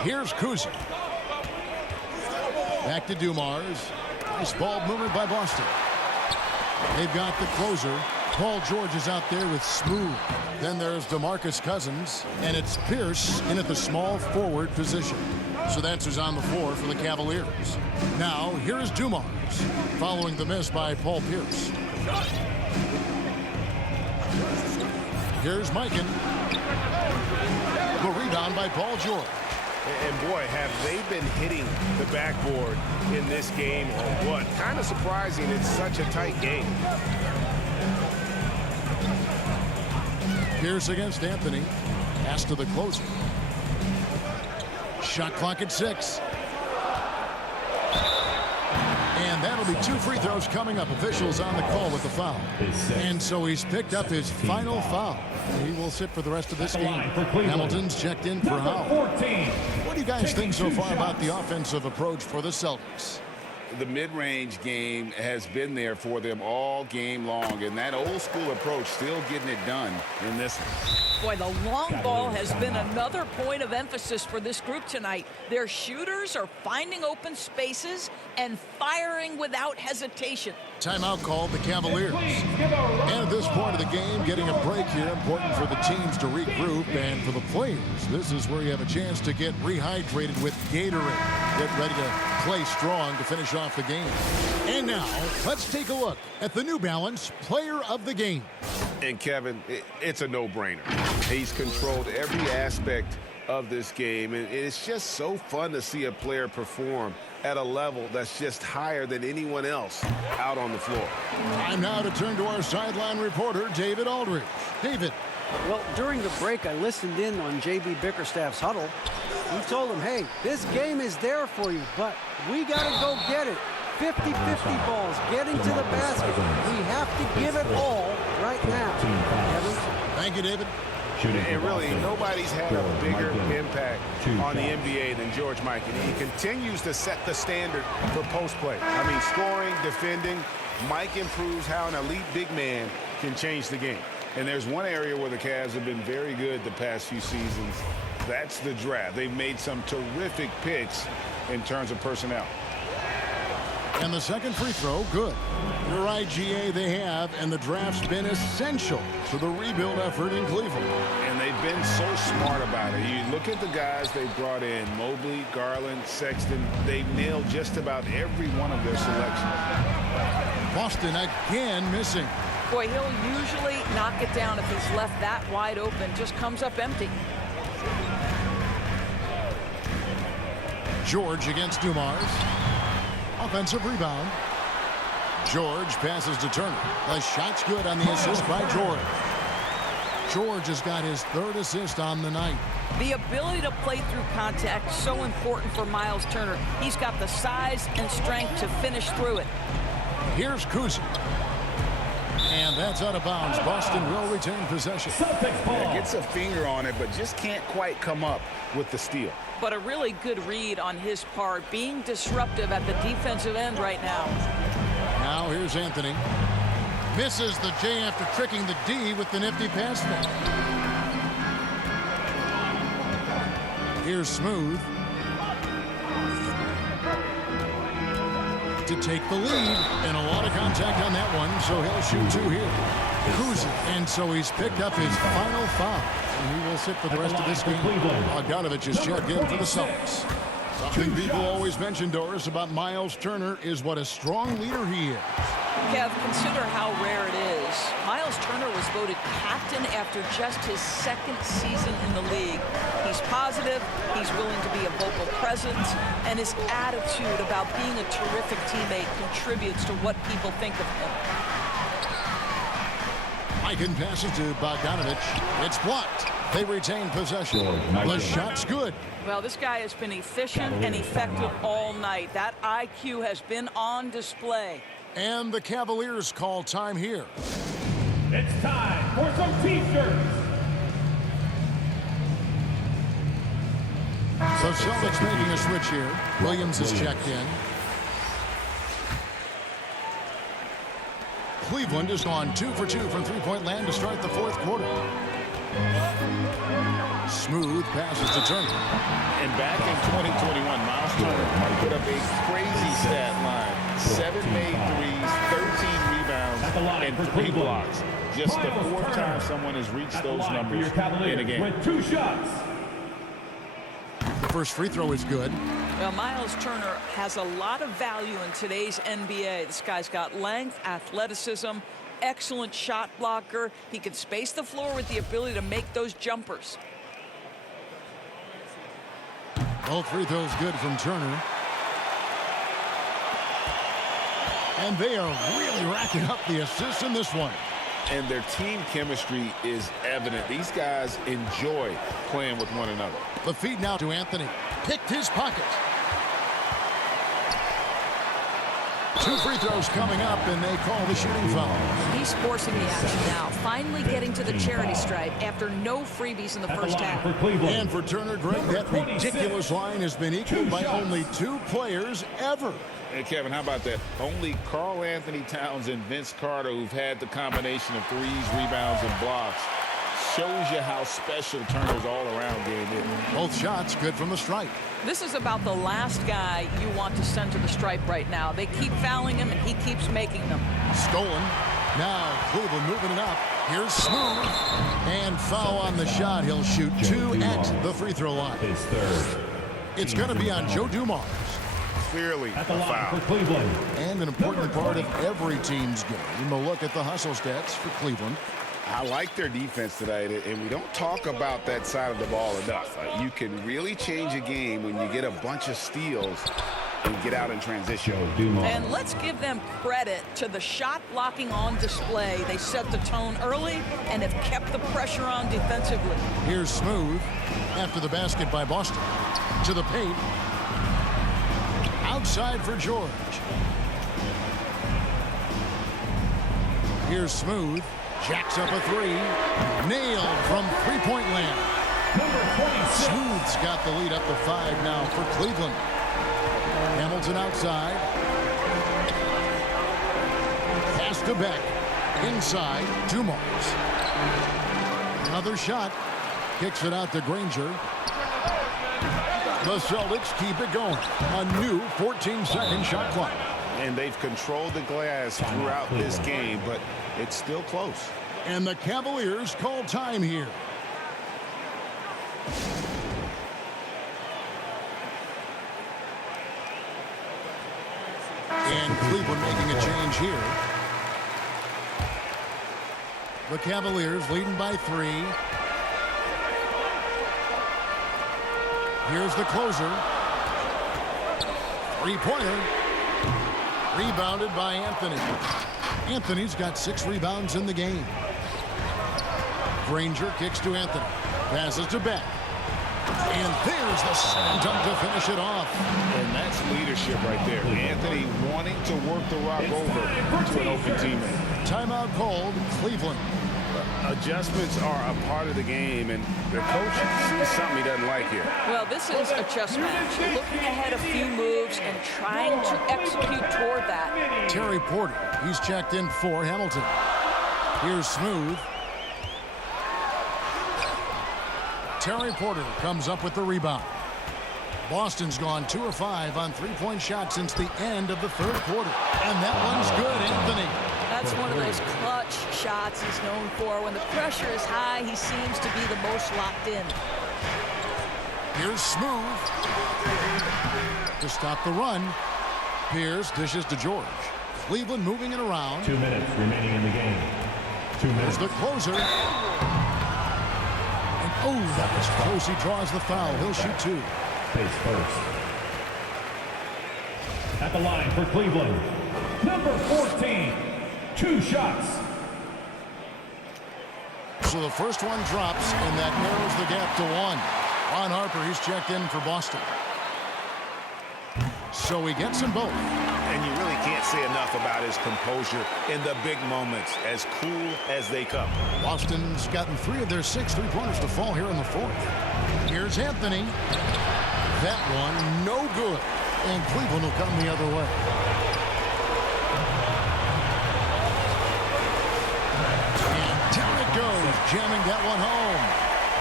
Here's Kuzi. Back to Dumars. Nice ball movement by Boston. They've got the closer. Paul George is out there with Smooth. Then there's DeMarcus Cousins, and it's Pierce in at the small forward position. So that's who's on the floor for the Cavaliers. Now, here's Dumars, following the miss by Paul Pierce. Here's Mikan. The rebound by Paul George. And boy, have they been hitting the backboard in this game or what? Kind of surprising. It's such a tight game. Pierce against Anthony. Pass to the closer. Shot clock at 6. And that'll be 2 free throws coming up. Officials on the call with the foul. And so he's picked up his final foul. He will sit for the rest of this game. Hamilton's checked in for Howell. What do you guys think so far about the offensive approach for the Celtics? The mid-range game has been there for them all game long, and that old school approach still getting it done in this one. Boy, the long ball has been another point of emphasis for this group tonight. Their shooters are finding open spaces and firing without hesitation. Timeout called the Cavaliers. And at this point of the game, getting a break here, important for the teams to regroup, and for the players, this is where you have a chance to get rehydrated with Gatorade. Get ready to play strong to finish off the game. And now, let's take a look at the New Balance Player of the Game. And Kevin, it's a no-brainer. He's controlled every aspect of this game, and it's just so fun to see a player perform at a level that's just higher than anyone else out on the floor. Time now to turn to our sideline reporter, David Aldridge. David. Well, during the break, I listened in on J.B. Bickerstaff's huddle. He told him, hey, this game is there for you, but we got to go get it. 50-50 balls, getting to the basket. We have to give it all right now. Kevin? Thank you, David. And really, nobody's had a bigger impact on the NBA than George Mikan. He continues to set the standard for post play. I mean, scoring, defending. Mike improves how an elite big man can change the game. And there's one area where the Cavs have been very good the past few seasons. That's the draft. They've made some terrific picks in terms of personnel. And the second free throw, good. You're right, GA, they have, and the draft's been essential to the rebuild effort in Cleveland. And they've been so smart about it. You look at the guys they brought in, Mobley, Garland, Sexton. They've nailed just about every one of their selections. Boston again missing. Boy, he'll usually knock it down if he's left that wide open. Just comes up empty. George against Dumars. Offensive rebound. George passes to Turner. The shot's good on the assist by George. George has got his 3rd assist on the night. The ability to play through contact, so important for Miles Turner. He's got the size and strength to finish through it. Here's Kuzi. And that's out of bounds. Boston will retain possession. Yeah, gets a finger on it, but just can't quite come up with the steal. But a really good read on his part, being disruptive at the defensive end right now. Now here's Anthony. Misses the J after tricking the D with the nifty pass fake. Here's Smooth. To take the lead, and a lot of contact on that one, so he'll shoot 2 here. Kuzi, and so he's picked up his final foul. And he will sit for the rest of this game. Bogdanovich is checked in for the Celtics. Something people always mention, Doris, about Miles Turner is what a strong leader he is. Kev, consider how rare it is. Miles Turner was voted captain after just his 2nd season in the league. He's positive, he's willing to be a vocal presence, and his attitude about being a terrific teammate contributes to what people think of him. Mikan passes to Bogdanovich. It's blocked. They retain possession. The shot's good. Well, this guy has been efficient and effective all night. That IQ has been on display. And the Cavaliers call time here. It's time for some T-shirts. So Celtics making a switch here. Williams is checked in. Cleveland has gone 2 for 2 from three-point land to start the 4th quarter. Smooth passes to Turner. And back in 2021, Miles Turner put up a crazy stat line. 7 made threes, 13 rebounds, and 3 blocks. Just the 4th time someone has reached those numbers in a game. With 2 shots. The first free throw is good. Well, Miles Turner has a lot of value in today's NBA. This guy's got length, athleticism, excellent shot blocker. He can space the floor with the ability to make those jumpers. Both free throws good from Turner. And they are really racking up the assists in this one. And their team chemistry is evident. These guys enjoy playing with one another. The feed now to Anthony. Picked his pocket. 2 free throws coming up, and they call the shooting foul. He's forcing the action now, finally getting to the charity stripe after no freebies in the first half. And for Turner, Greg, that ridiculous line has been equaled by only 2 players ever. Hey, Kevin, how about that? Only Karl Anthony Towns and Vince Carter, who've had the combination of threes, rebounds, and blocks. Shows you how special Turner's all-around game is. Both shots good from the stripe. This is about the last guy you want to send to the stripe right now. They keep fouling him, and he keeps making them. Stolen. Now Cleveland moving it up. Here's Smooth. And foul on the shot. He'll shoot 2 at the free throw line. His third. It's going to be on Joe Dumars. Clearly At the a line foul. for Cleveland. And an important part of every team's game. A look at the hustle stats for Cleveland. I like their defense tonight, and we don't talk about that side of the ball enough. You can really change a game when you get a bunch of steals and get out in transition. And let's give them credit to the shot blocking on display. They set the tone early and have kept the pressure on defensively. Here's Smooth after the basket by Boston. To the paint. Outside for George. Here's Smooth. Jacks up a 3. Nailed from three-point land. Smooth's got the lead up to 5 now for Cleveland. Hamilton outside. Pass to Beck. Inside. Dumars. Another shot. Kicks it out to Granger. The Celtics keep it going. A new 14-second shot clock. And they've controlled the glass throughout this game, but it's still close. And the Cavaliers call time here. And Cleveland making a change here. The Cavaliers leading by 3. Here's the closer. 3-pointer. Rebounded by Anthony. Anthony's got 6 rebounds in the game. Granger kicks to Anthony. Passes to Beck. And there's the slam dunk to finish it off. And that's leadership right there. Anthony wanting to work the rock over to an open teammate. Timeout called. Cleveland. Adjustments are a part of the game, and the coach sees something he doesn't like here. Well, this is a chess match. Looking ahead a few moves and trying to execute toward that. Terry Porter. He's checked in for Hamilton. Here's Smooth. Terry Porter comes up with the rebound. Boston's gone 2 of 5 on 3-point shots since the end of the 3rd quarter. And that one's good, Anthony. That's one of those clutch shots he's known for. When the pressure is high, he seems to be the most locked in. Here's Smooth. To stop the run. Pierce dishes to George. Cleveland moving it around. 2 minutes remaining in the game. 2 minutes. Here's the closer. And oh, that was close. He draws the foul. He'll shoot 2. Face first. At the line for Cleveland, number 14. 2 shots. So the first one drops, and that narrows the gap to 1. Ron Harper, he's checked in for Boston. So he gets them both. And you really can't say enough about his composure in the big moments, as cool as they come. Boston's gotten 3 of their 6 3-pointers to fall here in the 4th. Here's Anthony. That one, no good. And Cleveland will come the other way. And down it goes, jamming that one home.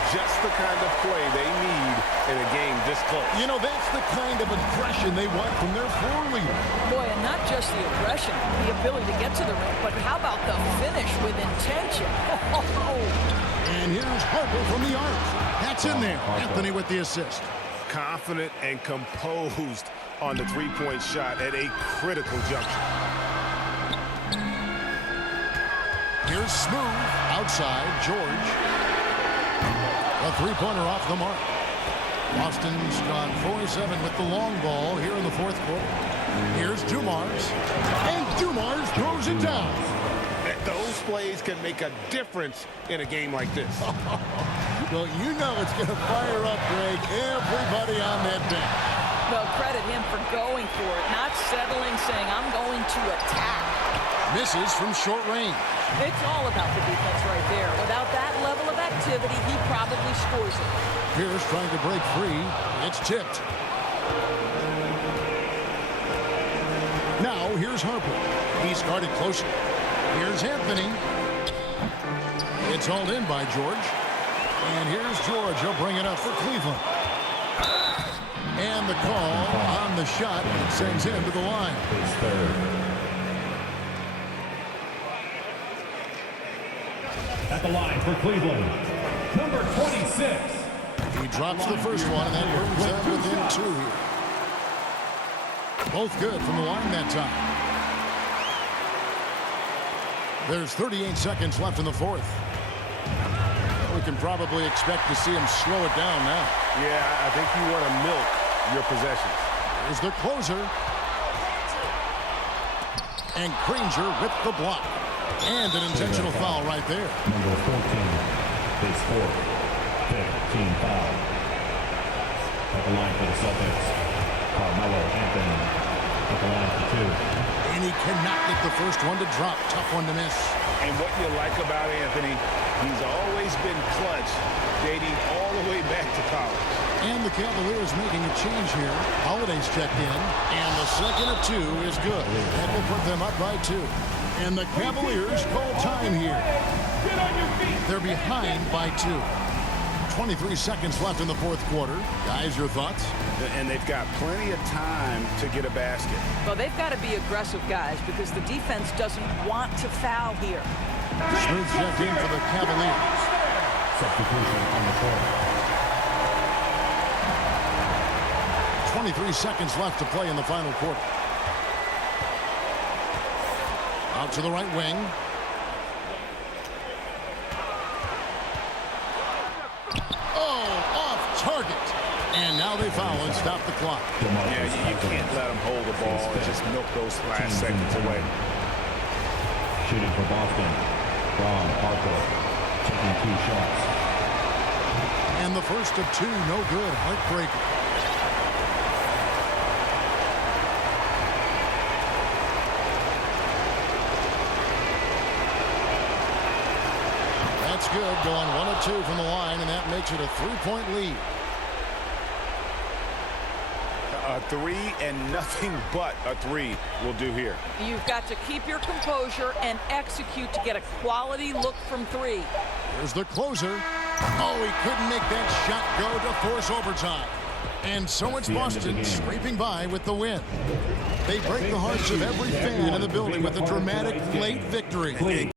just the kind of play they need in a game this close. You know, that's the kind of aggression they want from their floor leader. Boy, and not just the aggression, the ability to get to the rim, but how about the finish with intention? And here's Harper from the arc. That's in there. Anthony with the assist. Confident and composed on the three-point shot at a critical juncture. Here's Smooth outside. George. A three-pointer off the mark. Boston's gone 4-7 with the long ball here in the fourth quarter. Here's Dumars. And Dumars throws it down. Those plays can make a difference in a game like this. Well, you know it's going to fire up, Greg, everybody on that bench. Well, credit him for going for it, not settling, saying, I'm going to attack. Misses from short range. It's all about the defense right there. Without that level of activity, he probably scores it. Pierce trying to break free. It's tipped. Now, here's Harper. He's guarded closely. Here's Anthony. It's hauled in by George. And here's George. He'll bring it up for Cleveland. And the call on the shot that sends him to the line. At the line for Cleveland, number 26. He drops the first one, and that brings them within two here. Both good from the line that time. There's 38 seconds left in the fourth. We can probably expect to see him slow it down now. Yeah, I think you want to milk your possessions. Here's the closer. And Granger with the block. And an intentional foul right there. Number 14, base 4, 15 foul. At the line for the Celtics, Carmelo Anthony. At the line for 2. And he cannot get the first one to drop. Tough one to miss. And what you like about Anthony, he's always been clutch, dating all the way back to college. And the Cavaliers making a change here. Holiday's checked in. And the second of two is good. That will put them up by 2. And the Cavaliers call time here. They're behind by 2. 23 seconds left in the fourth quarter. Guys, your thoughts? And they've got plenty of time to get a basket. Well, they've got to be aggressive, guys, because the defense doesn't want to foul here. Smooth checked in for the Cavaliers. Substitution on the court. 23 seconds left to play in the final quarter. Out to the right wing. Oh, off target. And now they foul and stop the clock. Yeah, you can't let them hold the ball and just milk those last seconds away. Shooting for Boston, Ron Harper, taking 2 shots. And the first of 2, no good. Heartbreaker. That's good. Going 1 of 2 from the line, and that makes it a 3-point lead. A 3 and nothing but a 3 will do here. You've got to keep your composure and execute to get a quality look from 3. Here's the closer. Oh, he couldn't make that shot go to force overtime. And so it's Boston scraping by with the win. They break the hearts of every fan in the building with a dramatic late victory.